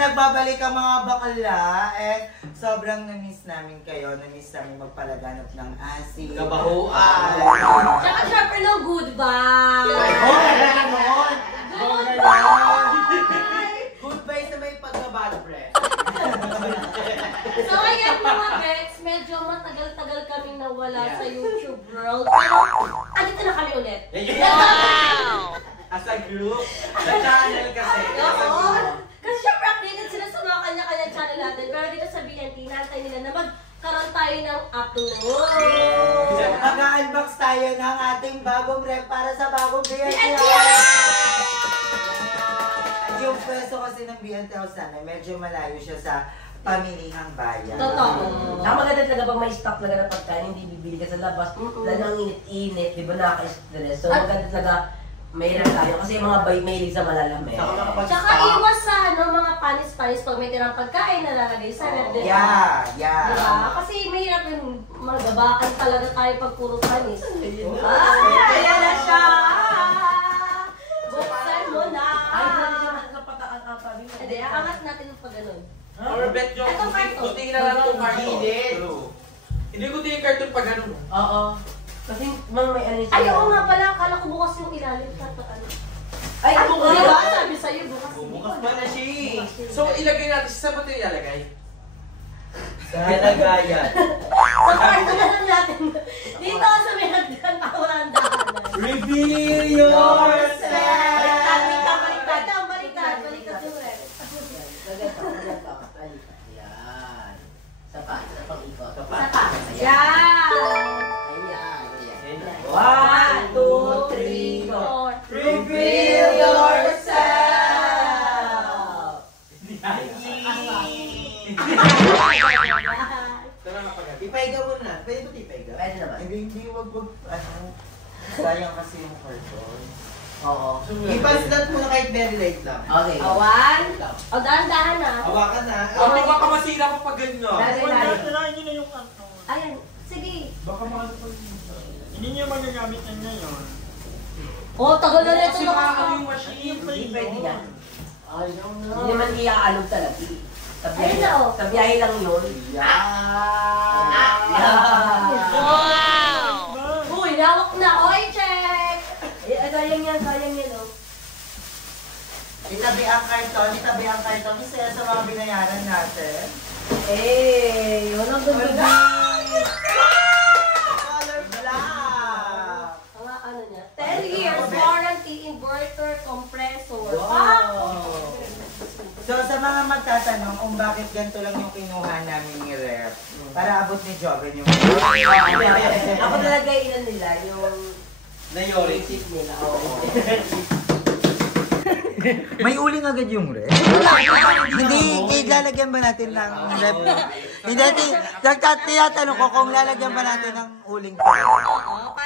nagbabalik ang mga bakla. Sobrang na-miss namin kayo. Na-miss namin magpalaganap ng asin. Kabahuan. Tsaka syempre no, goodbye. Goodbye! Goodbye sa may pagka-bad breath. So ayan mga Bex, medyo matagal-tagal kaming nawala sa YouTube world. Pero, andito na kami ulit. Wow! As a group, sa channel kasi. Oo. Kasi syempre updated sila sa mga kanya-kanyang channel natin. Pero dito sa BNT, nantay nila na magkaroon tayo ng upload. Mag-unbox tayo ng ating bagong rep para sa bagong BNT. Yung pwesto kasi ng BNT House namin, medyo malayo siya sa pamilihang bayan. Totoo. Ang maganda talaga pag may stock talaga na pagkain, hindi bibili ka sa labas. Lalo ang init-init, di ba nakaka-stress. So maganda talaga, mayroon tayo. Kasi yung mga mahilig sa malalamig. Tsaka iwas sa mga panis-panis pag may tirang pagkain na lalagay sa rep. Yeah. Diba? Kasi mahirap yung magabakan talaga tayo pag puro panis. Ayan na siya! Buksan mo na! Ay, hindi siya sa pataan ata. Hindi, angat natin yung pag ganun. Or bet yung Ito, cartoon. kutingin na lang itong cartoon. Hindi ko tingin cartoon pag ganun. Oo. Kasi mang may ano siya. Ay, oo nga pala. Akala ko bukas yung ilalim. Ay, bukas Diba? ba? Sabi sa'yo, bukas. Bukas ba na siya? So ilagay natin, saan ba ito ilalagay? Sa lagayan. Sa cartoon na lang natin. Dito sa may hagdan, tawaran. Reveal yourself! Baliktad yung rep. Ganito. Ayan. Sapa pang-ikot. Sapa. Yan! Ayan. 1, 2, 3, go! Reveal yourself! Ipaiga mo na. Pwede ba ipaiga? Pwede naman. Hindi, wag. Sayang kasi yung carton. Oo. Ipaslat mo na kahit very light lang. Okay. Awan. O, dahan-dahan na. Hawakan na. Baka masira ko pag ganyan. Tirahin nyo na yung kanto. Ayan. Sige. Baka makapag... Hindi nyo magagamit yan ngayon. Oh, tagal na nito Sira na yung machine. Hindi pwede yan. Hindi naman iaalog talaga. Ayun na, oh. Sa biyahe lang yun. Wow! Uy, nawak na. Oy, check! Sayang yan, oh. Itabi ang carton. Isa sa mga binayaran natin. Eh, yun ang ganda. Color black! Mga ano niya. 10 years warranty inverter compressor. Wow! So sa mga magtatanong kung bakit ganito lang yung kinuha namin ni Rep, para abot ni Joven yung... Ako talaga ilan nila, yung... Na-yority nila, oo. May uling agad yung Rep? Hindi, lalagyan ba natin ng Rep? Hindi, tinatanong ko kung lalagyan ba natin ng uling pa.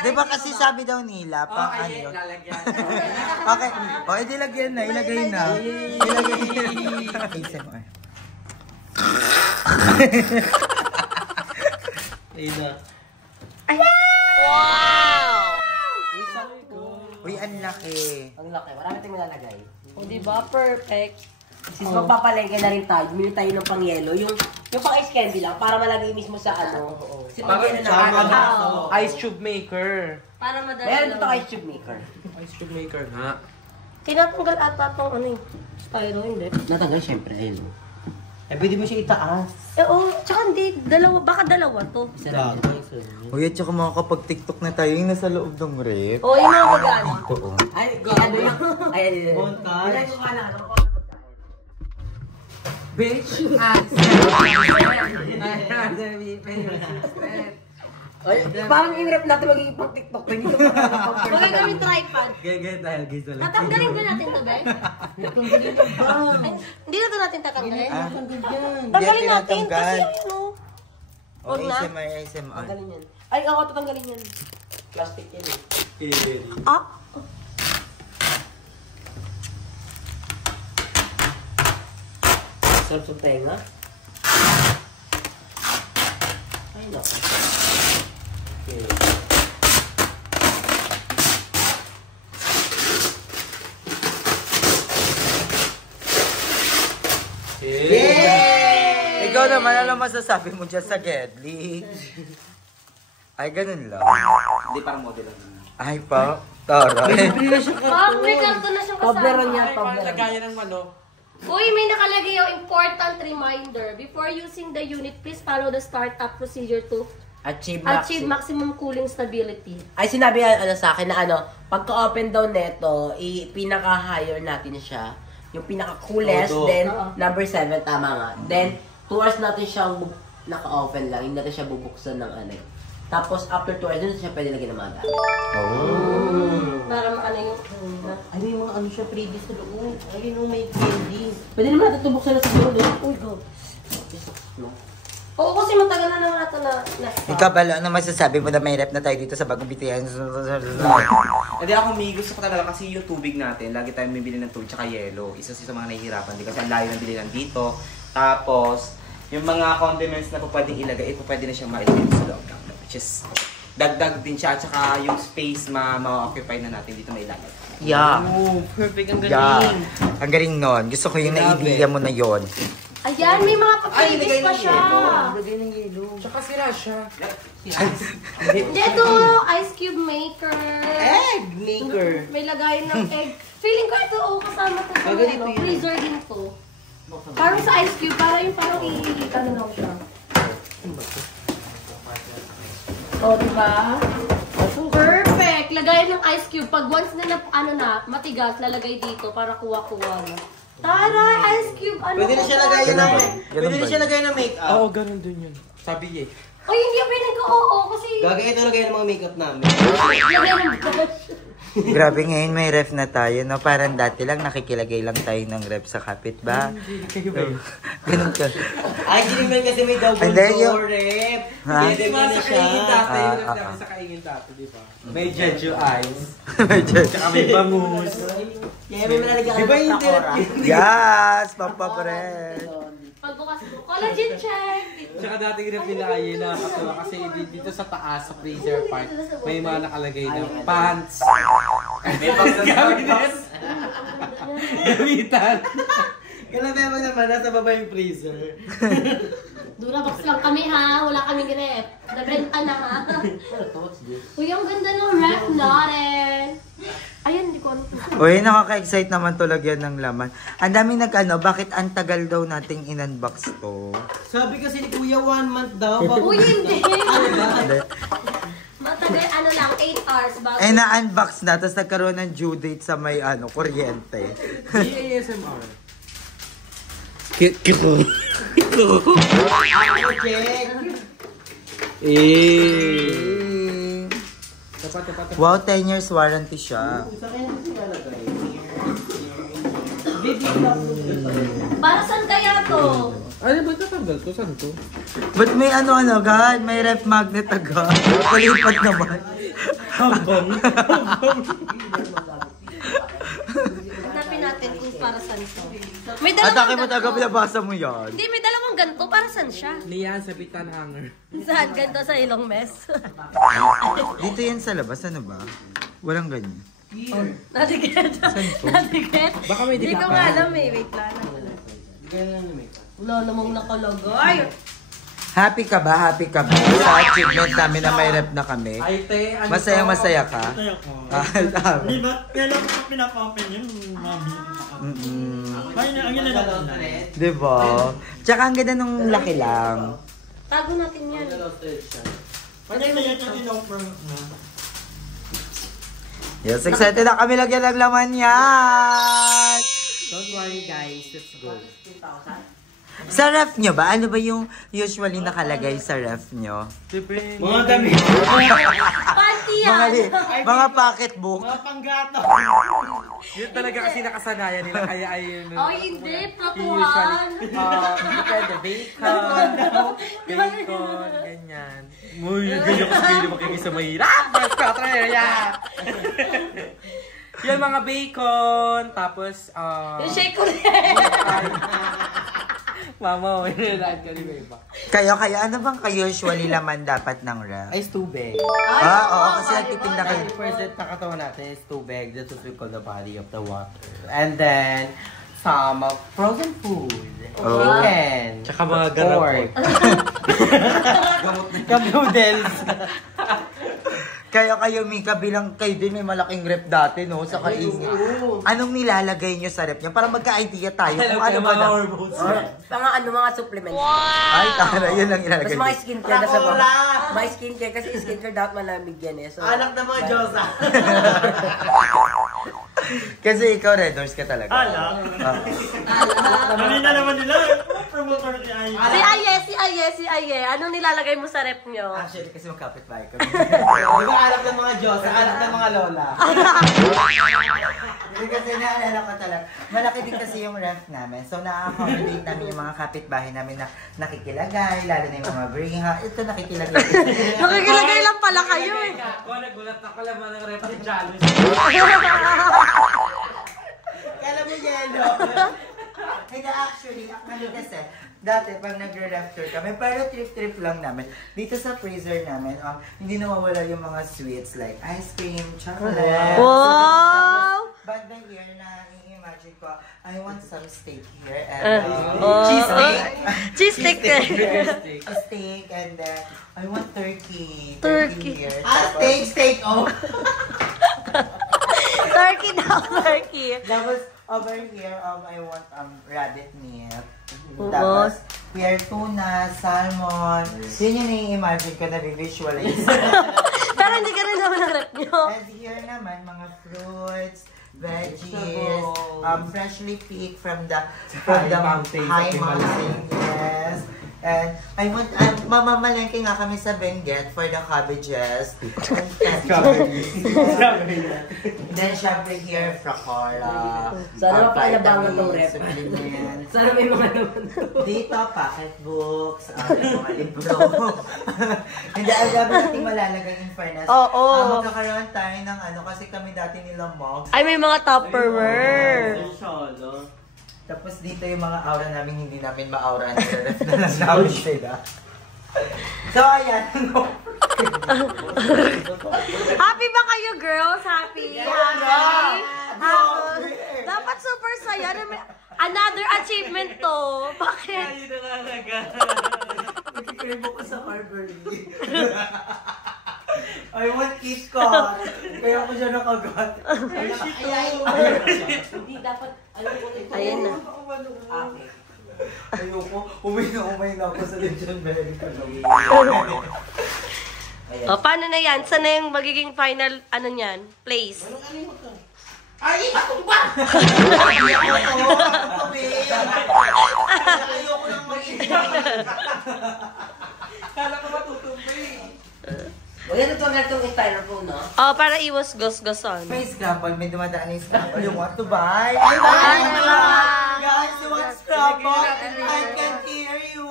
Diba kasi sabi daw nila, pang ano yun? Okay, o edi lagyan na, ilagay na. Isa mo eh. Wow! Uy, ang laki. Ang laki, marami tayong malalagay. O, diba? Perfect. Since magpapalengke na rin tayo, bumili tayo ng pang-yelo. Yung pang-ice candy lang, para malagay mismo sa ano. Kasi pag-yelo na Ice tube maker. Para madali meron lang. dito ice tube maker. Ice tube maker nga. Tinatanggal ata itong ano yung styro, hindi? Natanggal syempre, ayun. Eh, pwede mo siya itaas. Eh, oh, tsaka hindi. Baka dalawa to. Uy, at saka makakapag-tiktok na tayo yung nasa loob ng Rep. O, yung mga gagana. Ito oh. Ay, ano yun? Ay, ano yun? Ilagay ko ka na. Bitch! Ay, parang in-rep natin magiging pag-tiktok. Hindi ko makakapag-tiktok. Bagay kami tripod. Gaya tayo, guys. Tatanggalin ba natin to, Bek? Hindi na to natin tatanggalin. Tanggalin natin kasi yun, no? O, ASMR. Tanggalin yan. Ay, ako tatanggalin yan. Plastic yan eh. Ah? Sarap sa tenga. Ay, naku. Okay. Ikaw naman, ano masasabi mo dyan sa Gedli? Ay, ganun lang. Hindi, parang model lang. Ay, pa. Taray. May kanto na siyang Pableron kasama. yan, pableron. Lagayan ng manok. Uy, may nakalagay yung important reminder. Before using the unit, please follow the startup procedure to Achieve maximum cooling stability. Ay, sinabi sa akin na pagka-open daw neto, pinaka-higher natin siya. Yung pinaka-coolest, then number 7, tama nga. Then, 2 hours natin siyang naka-open lang, hindi natin siya bubuksan ng Tapos, after 2 hours, dun siya pwede lagyan ng mga gamit. Para maano yung... Ay, may mga siya previous na doon. Ay, may candy. Pwede naman natin ito buksan na sa doon. Uy, go. Oo, kasi matagal na naman natin na... Ikaw ba, ano masasabi mo na may rep na tayo dito sa bagong BTS? Hindi ako gusto ko talaga kasi yung tubig natin, lagi tayong bibili ng tubig tsaka yelo. Isa sa mga nahihirapan din kasi ang layo ng bilihan dito. Tapos, yung mga condiments na pwedeng ilagay, pwede na siyang mailagay sa loob ng which is dagdag din siya, tsaka yung space ma-occupy na natin dito may ilagay. Yeah. Oh, perfect. Ang galing. Yeah. Ang galing nun. Gusto ko yung na-idea mo na yon. Ayan, may mga papilis pa siya. Lagay ng yelo. Tsaka sira siya. Hindi, ito, ice cube maker. Egg maker. May lagayan ng egg. Feeling ko ito, kasama to sa freezer din to. Parang sa ice cube, parang ano lang siya. O, diba? Perfect! Lagayan ng ice cube. Pag once na matigas, lalagay dito para kuha-kuha na. Tara, ice cube! Pwede na siya lagayan ng Ganun ba yun? make-up. Oo, ganun din yun. Sabi niya eh. Ay, hindi ko oo, kasi... Ito lagayan ng mga make-up namin. Lagayan ng brush. Grabe ngayon may ref na tayo, no? Parang dati lang nakikilagay lang tayo ng ref sa kapit ba? Ganun ka. Ay, hindi naman kasi may double And then door rep. Ha? Pwede mo na siya. Sa kaingin dati, di ba? May Jeju eyes. Medyo. Tsaka may bangus. Kaya may malalagyan Di ba yung sakura. Yes! Pampapred! Pagbukas ko, collagen check! Tsaka dating rep nila ay nakakatuwa kasi dito sa taas, sa freezer part, may mga nakalagay na pants. May Gamitan. Gamitan. Kalabi mo naman, nasa baba yung freezer. Durabox lang kami ha, wala kaming rep. Nabenta na ha. Uy, ang ganda ng rep natin. Ayan, hindi ko ano. Uy, nakaka-excite naman to lagyan ng laman. Ang daming bakit ang tagal daw nating in-unbox to? Sabi kasi ni Kuya 1 month daw. Uy, hindi. Hindi. Matagal, 8 hours bago. Eh, na-unbox na, tapos nagkaroon ng due date sa may kuryente. ASMR. Check. Wow, 10 years warranty siya. Para saan kaya to? Ano ba tatanggal to? Saan to? Ba't may God? May ref magnet agad. Palipat naman. Hambang. Hanapin natin kung para saan to. May dalawang Atake mo taga, pinabasa mo yan. Hindi, may dalawang ganito. Para saan siya? Niyan sa bitan hanger. Saan? Ganito sa ilong mess? Dito yan sa labas, ano ba? Walang ganyan. Natigit. Natigit. Baka may Hindi ko dikit pa. nga alam eh. Wait lang. Wala namang nakalagay. Happy ka ba? Happy ka ba? Sa achievement namin na may rep na kami. Ay, te, ano Masaya ka? Masaya ko. Tama. Di ba? Kailan ko pinapapen yun? Ay, ang ginagawa na. Diba? Tsaka ang ganda nung laki lang. Tago natin yan. Pag yan yung in-offer na. Yes, excited na kami lagyan ng laman yan! Don't worry guys, let's go. Sa ref nyo ba? Ano ba yung usually nakalagay sa ref nyo? Mga damit. Panty yan! Mga pocketbook. Mga panggato. Yun talaga kasi nakasanayan nila, kaya ayun. Oh, hindi. Usually, Platuhan. depende, bacon, ganyan. Uy, ganyan kasi kayo makikisa mahirap. Yan mga bacon, tapos, Yung shake ko rin. Mama, may nilaan ka rin iba. Kayo, ano bang usually laman dapat ng ref? Ice tubig. Oo, kasi nagtitinda kayo. 90% na katawan natin is tubig. That's what we call the body of the water. And then, some frozen food. Oh. Chicken. Tsaka mga garapon. Noodles. Kaya kayo, Mika, bilang kayo din may malaking rep dati, no? Sa kaingin. Anong nilalagay nyo sa rep nyo? Para magka-idea tayo kung ano ba na. Mga supplements. Ay, tara, yun ang ilalagay. Tapos mga skincare na sa mga skincare kasi skincare dapat malamig yan eh. So, Anak na mga Diyosa. Kasi ikaw, Red Horse ka talaga. Kanina naman nila, promoter ni Ay. Si Aye. Anong nilalagay mo sa rep nyo? Actually, kasi magkapit-bahay kami. Di ba anak ng mga Diyos, anak ng mga lola? Hindi kasi naalala ko talaga. Malaki din kasi yung ref namin. So, na-accommodate namin yung mga kapitbahay namin na nakikilagay, lalo na yung mga bringing ha. Ito nakikilagay. Nakikilagay lang pala kayo eh. Ako, nagulat ako lang mga rep ni Jalo. Kala mo yelo. Hindi, actually kasi, dati pag nagre-ref tour kami, pero trip-trip lang namin. Dito sa freezer namin, hindi nawawala yung mga sweets like ice cream, chocolate. Wow! But the year na i-imagine ko, I want some steak here and Cheese stick. a steak and then I want turkey. Turkey. Here. Steak, oh. Turkey. Tapos over here, I want rabbit meat. Oo. Tapos, here tuna, salmon. Yun yung nai-imagine ko na visualize. Pero hindi ka rin naman ang rep nyo. And here naman, mga fruits, veggies, freshly picked from the high mountain, yes. And I want, mamamalengke nga kami sa Benguet for the cabbages. Then, syempre here, Fracora. Sana mapalabangan tong rep. Supplements. Sana may mga naman to. Dito, pocketbooks, mga libro. Hindi, alam natin malalagay in fairness. Oo. Magkakaroon tayo ng kasi kami dati nila mugs. Ay, may mga Tupperware. Tapos dito yung mga aura namin, hindi namin ma-aura. Nire-ref na lang namin sila. So, ayan. Happy ba kayo, girls? Happy? Dapat super saya. Another achievement to. Bakit? Nagkikrimo ko sa Marbury. I want Kit Kat. Kaya ko siya nakagat. Hindi dapat, Ayan na. Ayoko. Umay na ako sa Legion Berry ko. O, paano na yan? Saan na yung magiging final, niyan? Place? Ay! Ako ba? Ayoko lang mag-inig. Kala ko matutupi. Huwag yan ito hanggang itong styrofoam, no? O, para iwas gos-goson. May scramble, may dumadaan na yung scramble. You want to buy? Ay, Guys, you want scramble? I can hear you.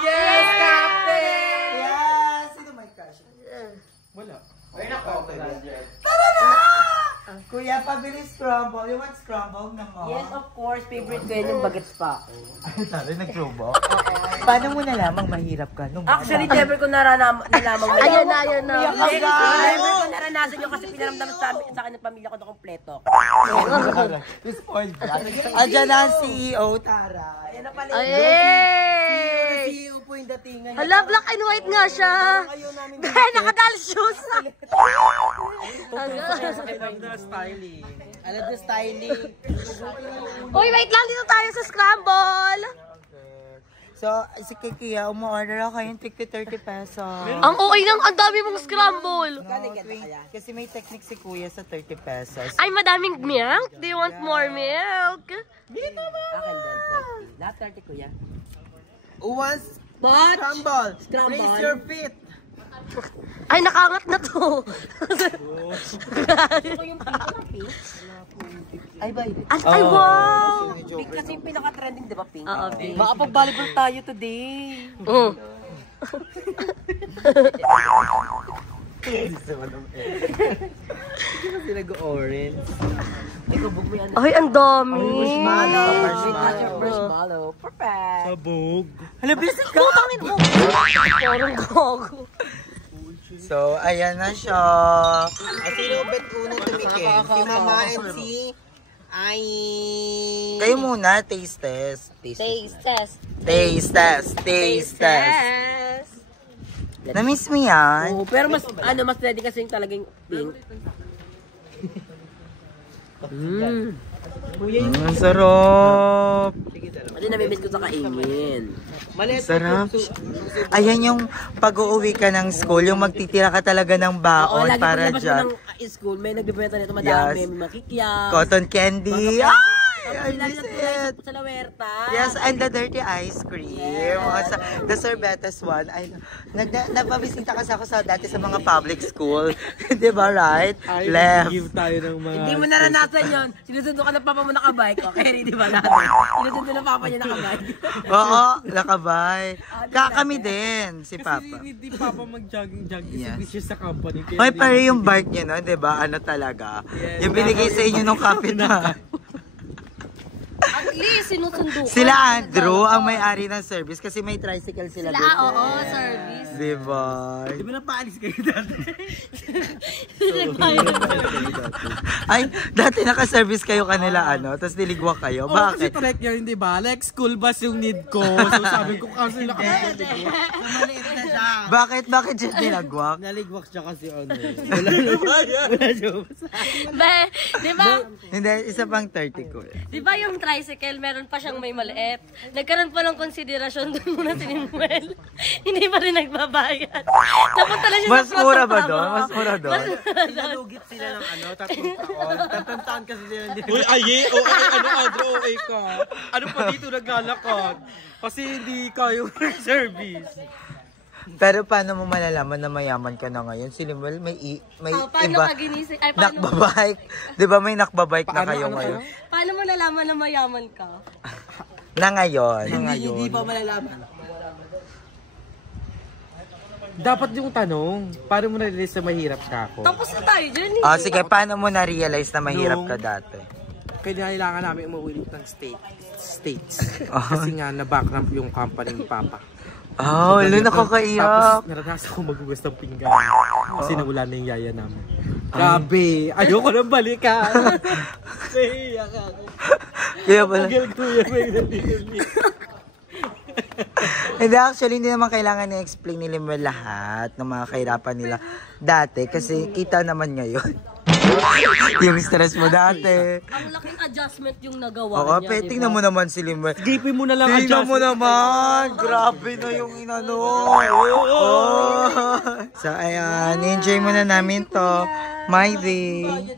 Yes, Captain! Yes! Sino may cash? Wala. Ay, nako. Tara na! Kuya, pabili scramble. You want scramble naman? Yes, of course. Favorite ko yan yung bagets pa. Sabi, nag-globo? Paano mo nalamang mahirap ka? Actually, never ko nalaman. Ayan na. Never ko naranasan yun kasi pinaramdam sa akin ng pamilya ko na kompleto. Spoiled brat. Andiyan na ang CEO, Tara. Ayan na pala. Ay! CEO po yung datingan. Hala, black and white nga siya. Dahil nakadal shoes. Styling. Alam the styling. Uy, wait lang. Dito tayo sa scramble. So, si Kikia, umu-order ako yung tig 30 pesos. Ang okay nang ang dami mong scramble. Kasi may technique si Kuya sa 30 pesos. Ay, madaming milk. Do you want more milk? Akin din, 30. Lahat 30 kuya. Who wants But, scramble? Scramble. Raise your feet. Ay, nakangat na to. ito yung pink na pink. Ay, ba? Ay, wow. Pink kasi yung pinaka-trending, di ba pink? Oo, pink. Makapag-volleyball tayo today. Kasi nag-orange. Ikaw, bug mo yan. Ay, ang dami. Marshmallow. Perfect. Sabog. Hala, bisig ka. Putangin mo. Parang gago. So, ayan na siya. Sino bet unang tumikim? Si Mama and si Ay! Kayo muna, taste test. Taste test. Taste test. Taste test. Na-miss mo yan? Oo, pero mas ready kasi yung talagang pink. Ang sarap. Kasi namimiss ko sa kainin. Sarap. Ayan yung pag-uuwi ka ng school, yung magtitira ka talaga ng baon lagi para paglabas mo dyan. ng school, may nagbibenta nito madami, Yes. may makikyak. Cotton candy. Ay, I miss it. Sa La Huerta. Yes, and the dirty ice cream. Yes. The sorbetes one. Ay, nagpabisita kasi ako dati sa mga public school. Di ba, right? Left. Give tayo ng mga... Hindi mo naranasan yun. Sinusundo ka ng papa mo nakabike. Okay, ready ba natin? Sinusundo ng papa niya nakabike. Oo, lakabay. Kami din, si Papa. Kasi hindi Papa mag-jogging-jogging Yes. kasi siya sa company. Kaya Hoy, hindi pare mo- yung bike niya, no? Di ba? Ano talaga? Yes. Yung binigay sa inyo nung kapitbahay. At least, sinusundo ko. Sila Andrew ang may-ari ng service kasi may tricycle sila Sila, dito. oo, service. Di ba? Di ba napaalis kayo dati? Ay, dati naka-service kayo kanila, ano? Tapos niligwa kayo. Oo, kasi Bakit? trek yun, di ba? Like school bus yung need ko. So sabi ko kasi nakasal ko. Bakit? Bakit siya nilagwak? Naligwak siya kasi ano. Di ba? Hindi, isa pang 30 ko. Di ba yung tricycle, meron pa siyang may maliit? Nagkaroon pa ng konsiderasyon doon muna si Ninuel. Hindi pa rin nagbabayad. Napunta lang siya Mas sa mura ba protocol. doon? Mas mura doon? Mas mura doon. Nalugit sila ng ano, 3 taon. 3 taon kasi sila hindi. Uy, aye, ano, Andrew, OA ka. Ano pa dito naglalakad? Kasi hindi kayo service. Pero paano mo malalaman na mayaman ka na ngayon? Si Limuel, may Paano iba. ka ginising? Ay, paano? Nakbabike. Di ba may nakbabike na Paano, kayo ano, ngayon? Paano mo nalaman na mayaman ka? Na ngayon. Hindi pa malalaman. Dapat yung tanong, paano mo na-realize na mahirap ka ako? Tapos na tayo dyan eh. Ah, sige, paano mo na-realize na mahirap ka dati? Kailangan namin umuwi ng states. Kasi nga na-bankrupt yung company ni Papa. Oh, lalo nakakaiyak. Tapos naranasan ko magugas ng pinggan. Kasi nawala na yung yaya namin. Grabe! Ayoko nang balikan! Naiiyak ako. Kaya pala. Pagil kuya, may nandito. Hindi, actually, hindi naman kailangan na-explain ni Limuel lahat ng mga kahirapan nila dati. Kasi kita naman ngayon. Yung stress mo dati. Ang laking adjustment yung nagawa Oo, niya, pe, di ba? tingnan mo naman si Limuel. Gipin mo na lang Tingnan mo adjust. naman! Grabe na yung inano. Oh. So, ayan. Enjoy mo na namin to. My day.